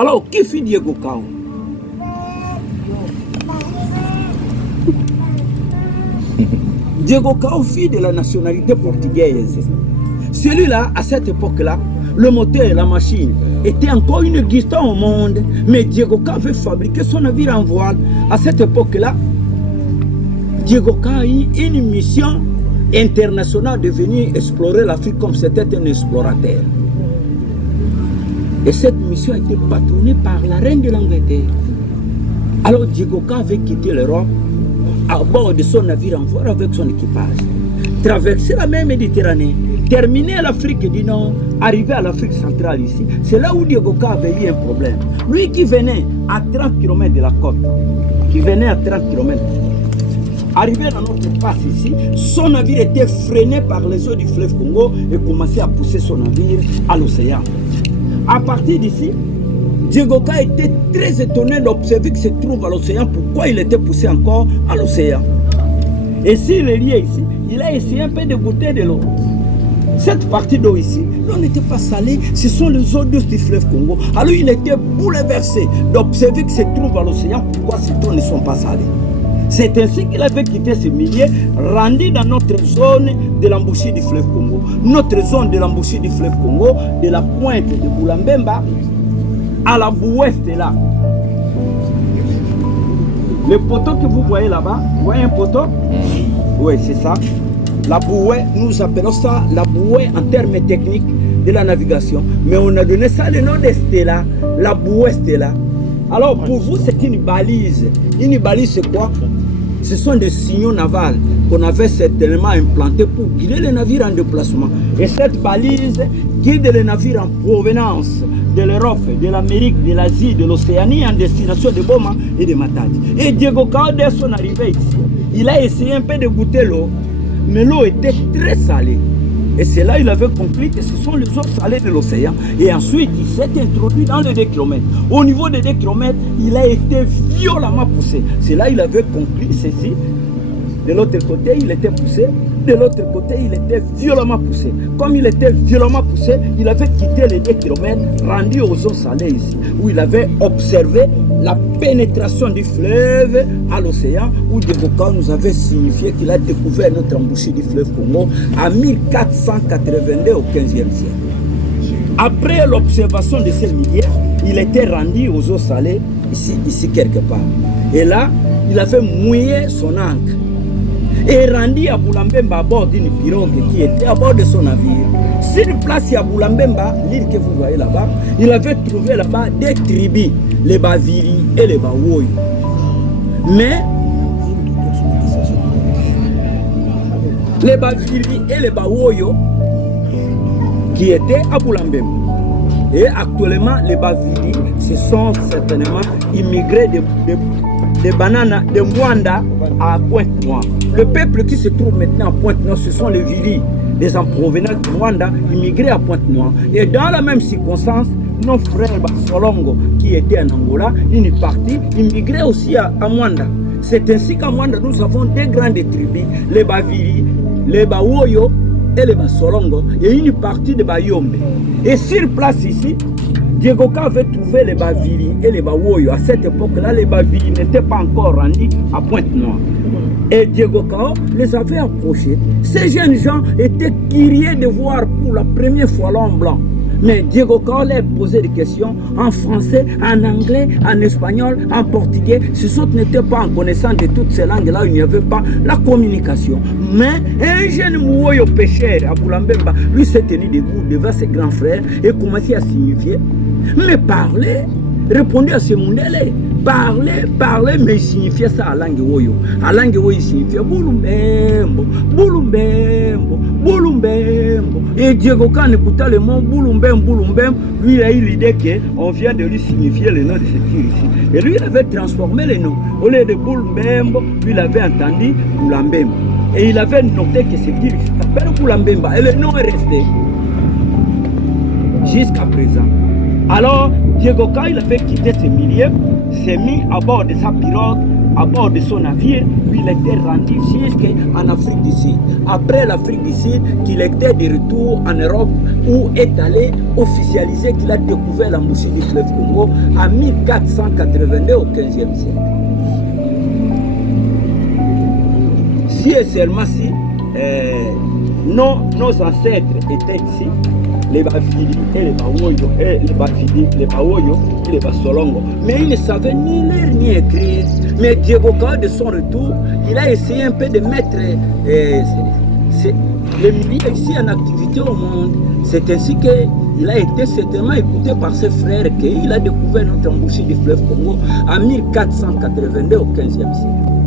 Alors, qui fut Diego Cao? Diego Cao fut de la nationalité portugaise. Celui-là, à cette époque-là, le moteur et la machine étaient encore inexistants au monde, mais Diego Cao avait fabriqué son navire en voile. À cette époque-là, Diego Cao a eu une mission internationale de venir explorer l'Afrique comme c'était un explorateur. Et cette mission a été patronnée par la reine de l'Angleterre. Alors Diego Cao avait quitté l'Europe à bord de son navire en voile avec son équipage, traverser la mer Méditerranée, terminer l'Afrique du Nord, arriver à l'Afrique centrale ici. C'est là où Diego Cao avait eu un problème. Lui qui venait à 30 km de la côte, arrivé dans notre passe ici, son navire était freiné par les eaux du fleuve Congo et commençait à pousser son navire à l'océan. À partir d'ici, Diego Cao était très étonné d'observer que se trouve à l'océan, pourquoi il était poussé encore à l'océan. Et s'il est lié ici, il a essayé un peu de goûter de l'eau. Cette partie d'eau ici, l'eau n'était pas salée, ce sont les eaux douces du fleuve Congo. Alors il était bouleversé d'observer que se trouve à l'océan, pourquoi ces eaux ne sont pas salées. C'est ainsi qu'il avait quitté ce milieu, rendu dans notre zone de l'embouchure du fleuve Congo. Notre zone de l'embouchure du fleuve Congo, de la pointe de Boulambemba à la bouée est là. Le poteau que vous voyez là-bas, vous voyez un poteau? Oui, c'est ça. La bouée, nous appelons ça la bouée en termes techniques de la navigation. Mais on a donné ça le nom de Stella, la bouée Stella. Alors pour vous, c'est une balise. Une balise, c'est quoi? Ce sont des signaux navals qu'on avait certainement implantés pour guider les navires en déplacement. Et cette balise guide les navires en provenance de l'Europe, de l'Amérique, de l'Asie, de l'Océanie en destination de Boma et de Matadi. Et Diego Cao, dès son arrivée ici, il a essayé un peu de goûter l'eau, mais l'eau était très salée. Et c'est là qu'il avait compris que ce sont les eaux salées de l'océan. Et ensuite, il s'est introduit dans les 2 km. Au niveau des 2 km, il a été violemment poussé. C'est là qu'il avait compris ceci. De l'autre côté, il était poussé. De l'autre côté, il était violemment poussé. Comme il était violemment poussé, il avait quitté les 2 km, rendu aux eaux salées ici, où il avait observé la pénétration du fleuve à l'océan, où Diego Cao nous avait signifié qu'il a découvert notre embouchure du fleuve Congo en 1482 au 15e siècle. Après l'observation de ces milieux, il était rendu aux eaux salées, ici quelque part. Et là, il avait mouillé son ancre. Et rendu à Boulambemba à bord d'une pirogue qui était à bord de son navire. Sur place à Boulambemba, l'île que vous voyez là-bas, il avait trouvé là-bas des tribus, les Baviri et les Bawoyo. Mais les Baviri et les Bawoyo qui étaient à Boulambemba. Et actuellement, les Baviri, ce sont certainement immigrés de Banana, de Mwanda à Pointe-Noire. Le peuple qui se trouve maintenant à Pointe-Noire, ce sont les Vili, des en provenance de Rwanda, immigrés à Pointe-Noire. Et dans la même circonstance, nos frères Basolongo, qui étaient en Angola, une partie, immigrés aussi à Mwanda. C'est ainsi qu'à Mwanda, nous avons 2 grandes tribus, les Bavili, les Bawoyo et les Basolongo, et une partie de Bayombe. Et sur place ici, Diego Cao avait trouvé les Bavili et les Bawoyo. À cette époque-là, les Bavili n'étaient pas encore rendus à Pointe-Noire. Et Diego Cao les avait approchés. Ces jeunes gens étaient curieux de voir pour la première fois l'homme blanc. Mais Diego Cao leur posait des questions en français, en anglais, en espagnol, en portugais. Ceux autres n'étaient pas en connaissance de toutes ces langues-là, il n'y avait pas la communication. Mais un jeune Mouoyo pêcheur à Boulambemba, lui s'est tenu debout devant ses grands frères et commençait à signifier. Mais parler, répondez à ce monde-là. Parler, mais il signifiait ça à langue Woyo. À langue Woyo, il signifiait Bulumbembo, Bulumbembo, Bulumbembo. Et Diego Cao, en écoutant le mot Bulumbembo, lui, il a eu l'idée qu'on vient de lui signifier le nom de cette île ici. Et lui, il avait transformé le nom. Au lieu de Bulumbembo, lui, il avait entendu Boulambembo. Et il avait noté que cette île s'appelle Boulambemba. Et le nom est resté jusqu'à présent. Alors, Diego Cao, il avait quitté ce milieu, s'est mis à bord de sa pirogue à bord de son navire, puis il était rendu jusqu'en Afrique du Sud. Après l'Afrique du Sud, qu'il était de retour en Europe, où est allé officialiser qu'il a découvert l'embouchure du fleuve Congo en 1482 au 15e siècle. Si et seulement si nos ancêtres étaient ici, les Bavidi et les Bawoyo, et les Bavidi, les Bawoyo et les Basolongo. Mais ils ne savaient ni lire ni écrire. Mais Diego Cao, de son retour, il a essayé un peu de mettre les milieux ici en activité au monde. C'est ainsi qu'il a été certainement écouté par ses frères qu'il a découvert notre embouchure du fleuve Congo en 1482 au 15e siècle.